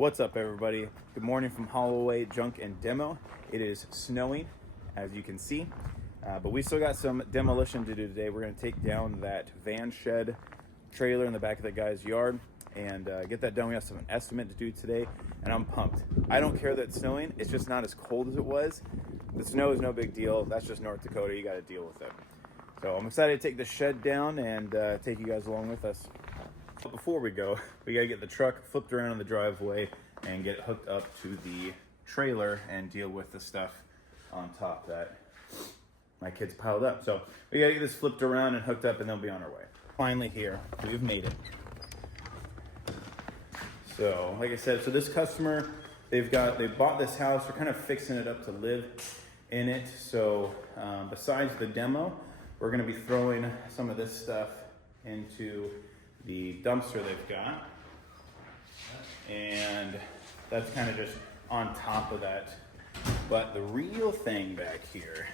What's up, everybody? Good morning from Holloway Junk and Demo. It is snowing, as you can see, but we still got some demolition to do today. We're going to take down that van shed trailer in the back of the guy's yard and get that done. We have an estimate to do today, and I'm pumped. I don't care that it's snowing. It's just not as cold as it was. The snow is no big deal. That's just North Dakota. You got to deal with it. So I'm excited to take the shed down and take you guys along with us. But before we go, we gotta get the truck flipped around in the driveway and get it hooked up to the trailer and deal with the stuff on top that my kids piled up. So we gotta get this flipped around and hooked up, and they'll be on our way. Finally here, we've made it. So like I said, so this customer, they bought this house. They're kind of fixing it up to live in it. So besides the demo, we're gonna be throwing some of this stuff into the dumpster they've got, and that's kind of just on top of that. But the real thing back here,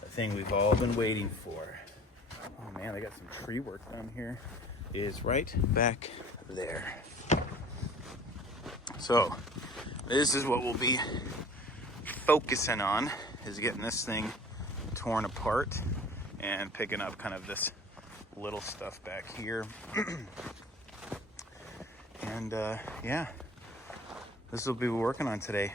the thing we've all been waiting for, oh man, I got some tree work done here, is right back there. So this is what we'll be focusing on, is getting this thing torn apart and picking up kind of this little stuff back here. And yeah, this will be what we're working on today.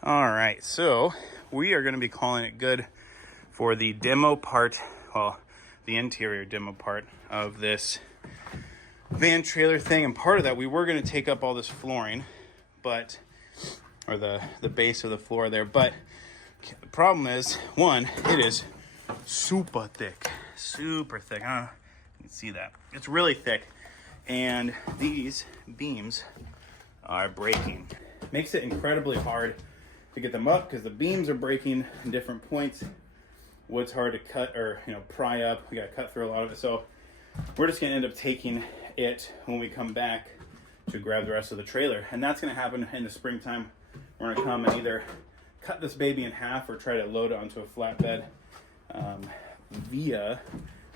All right, so we are going to be calling it good for the demo part, well, the interior demo part of this van trailer thing. And part of that, we were going to take up all this flooring, but, or the base of the floor there. But the problem is, one, it is super thick. You can see that. It's really thick. And these beams are breaking. Makes it incredibly hard to get them up because the beams are breaking in different points. Wood's hard to cut or pry up. We got to cut through a lot of it. So we're just going to end up taking it when we come back to grab the rest of the trailer. And that's going to happen in the springtime. We're going to come and either cut this baby in half or try to load it onto a flatbed via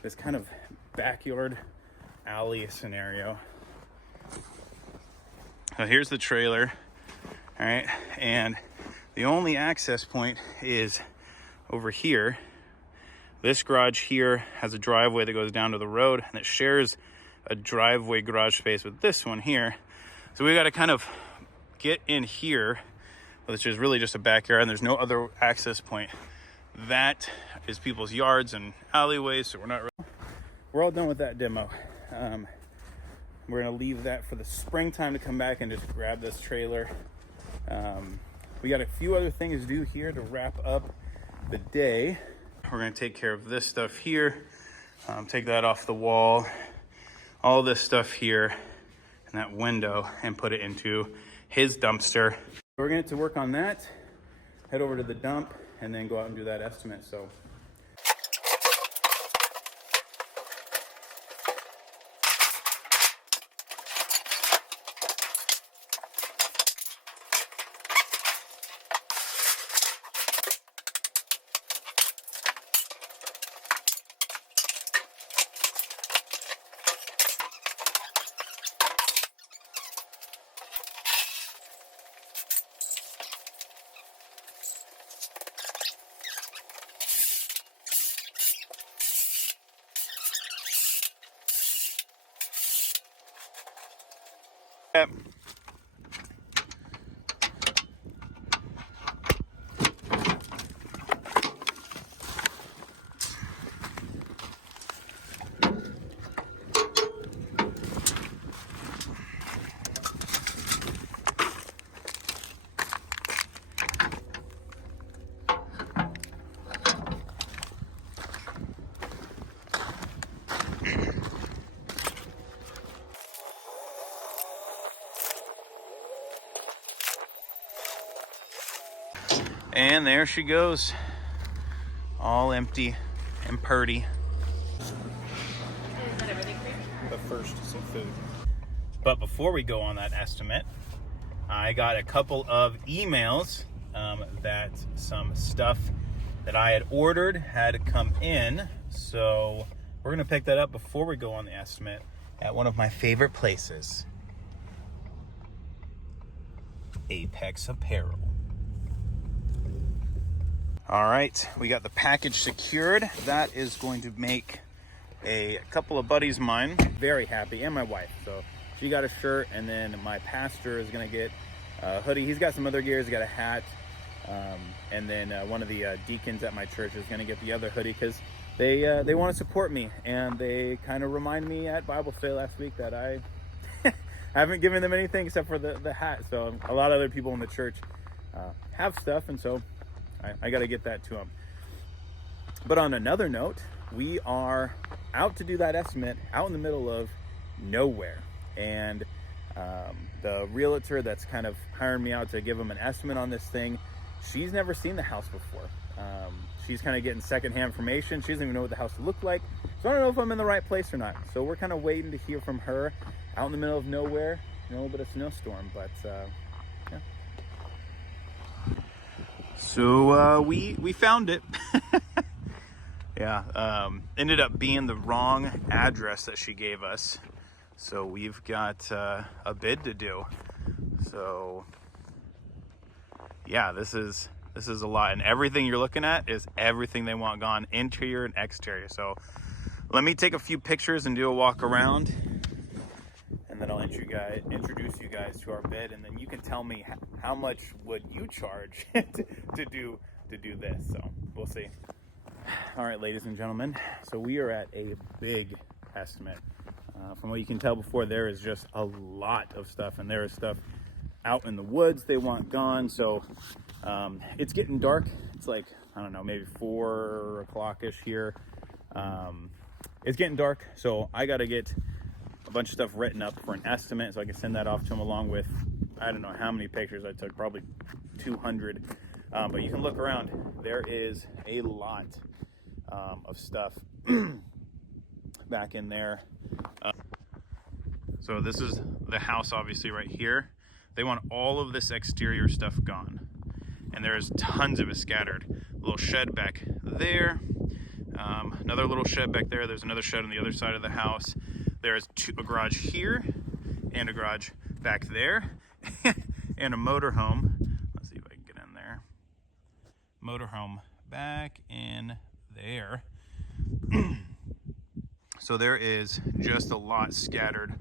this kind of backyard alley scenario. So here's the trailer. All right, and the only access point is over here. This garage here has a driveway that goes down to the road, and it shares a driveway garage space with this one here. So we got to kind of get in here, which is really just a backyard, and there's no other access point. That is people's yards and alleyways, so we're all done with that demo. We're gonna leave that for the springtime to come back and just grab this trailer. We got a few other things to do here to wrap up the day. We're gonna take care of this stuff here, take that off the wall, all this stuff here in that window, and put it into his dumpster. We're gonna get to work on that, head over to the dump, and then go out and do that estimate. So And there she goes, all empty and purty. But first, some food. But before we go on that estimate, I got a couple of emails that some stuff that I had ordered had come in. So we're gonna pick that up before we go on the estimate at one of my favorite places, Apex Apparel. All right, we got the package secured. That is going to make a couple of buddies of mine very happy, and my wife. So she got a shirt, and then my pastor is gonna get a hoodie. He's got some other gear. He's got a hat, and then one of the deacons at my church is gonna get the other hoodie because they want to support me, and they kind of remind me at Bible study last week that I haven't given them anything except for the hat. So a lot of other people in the church have stuff, and so I got to get that to them. But on another note, we are out to do that estimate out in the middle of nowhere. And the realtor that's kind of hiring me out to give them an estimate on this thing, she's never seen the house before. She's kind of getting secondhand information. She doesn't even know what the house looked like. So I don't know if I'm in the right place or not. So we're kind of waiting to hear from her out in the middle of nowhere, a little bit of snowstorm, but yeah. So we found it. Yeah, ended up being the wrong address that she gave us. So we've got a bid to do. So yeah, this is a lot, and everything you're looking at is everything they want gone, interior and exterior. So let me take a few pictures and do a walk around, and then I'll introduce you guys to our bid, and then you can tell me how much would you charge to do this. So we'll see. All right, ladies and gentlemen, so we are at a big estimate. From what you can tell before, there is just a lot of stuff, and there is stuff out in the woods they want gone. So it's getting dark. It's like, I don't know, maybe 4 o'clock-ish here. It's getting dark, so I got to get a bunch of stuff written up for an estimate so I can send that off to them along with, I don't know how many pictures I took, probably 200. But you can look around. There is a lot of stuff back in there. So this is the house, obviously, right here. They want all of this exterior stuff gone, and there's tons of it scattered. A little shed back there, another little shed back there. There's another shed on the other side of the house. There's a garage here and a garage back there and a motorhome. Let's see if I can get in there. Motorhome back in there. So there is just a lot scattered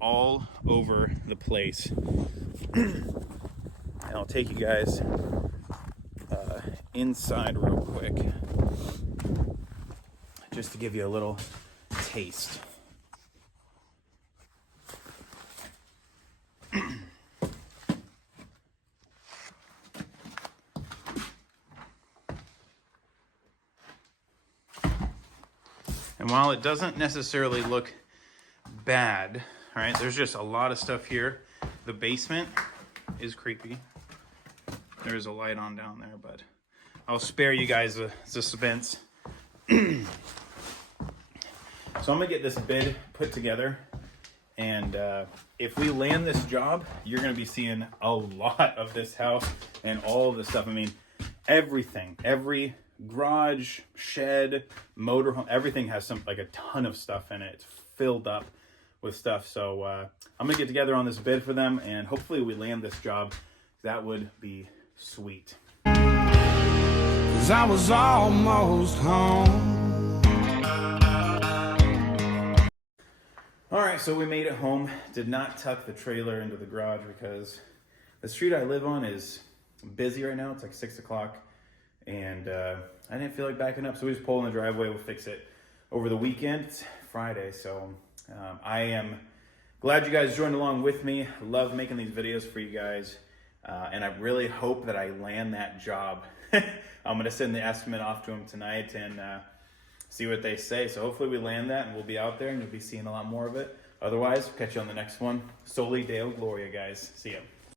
all over the place. And I'll take you guys inside real quick just to give you a little taste. And while it doesn't necessarily look bad, all right, there's just a lot of stuff here. The basement is creepy. There's a light on down there, but I'll spare you guys the suspense. So I'm gonna get this bid put together, and if we land this job, you're gonna be seeing a lot of this house and all of the stuff. I mean, everything, every garage, shed, motorhome, everything has like a ton of stuff in it. It's filled up with stuff. So I'm gonna get together on this bid for them, and hopefully we land this job. That would be sweet. 'Cause I was almost home. All right, so we made it home. Did not tuck the trailer into the garage because the street I live on is busy right now. It's like 6 o'clock, and I didn't feel like backing up, so we just pulled in the driveway. We'll fix it over the weekend. It's Friday, so I am glad you guys joined along with me. Love making these videos for you guys, and I really hope that I land that job. I'm going to send the estimate off to them tonight and see what they say. So hopefully we land that, and we'll be out there, and you'll be seeing a lot more of it. Otherwise, catch you on the next one. Soli Deo Gloria, guys. See ya.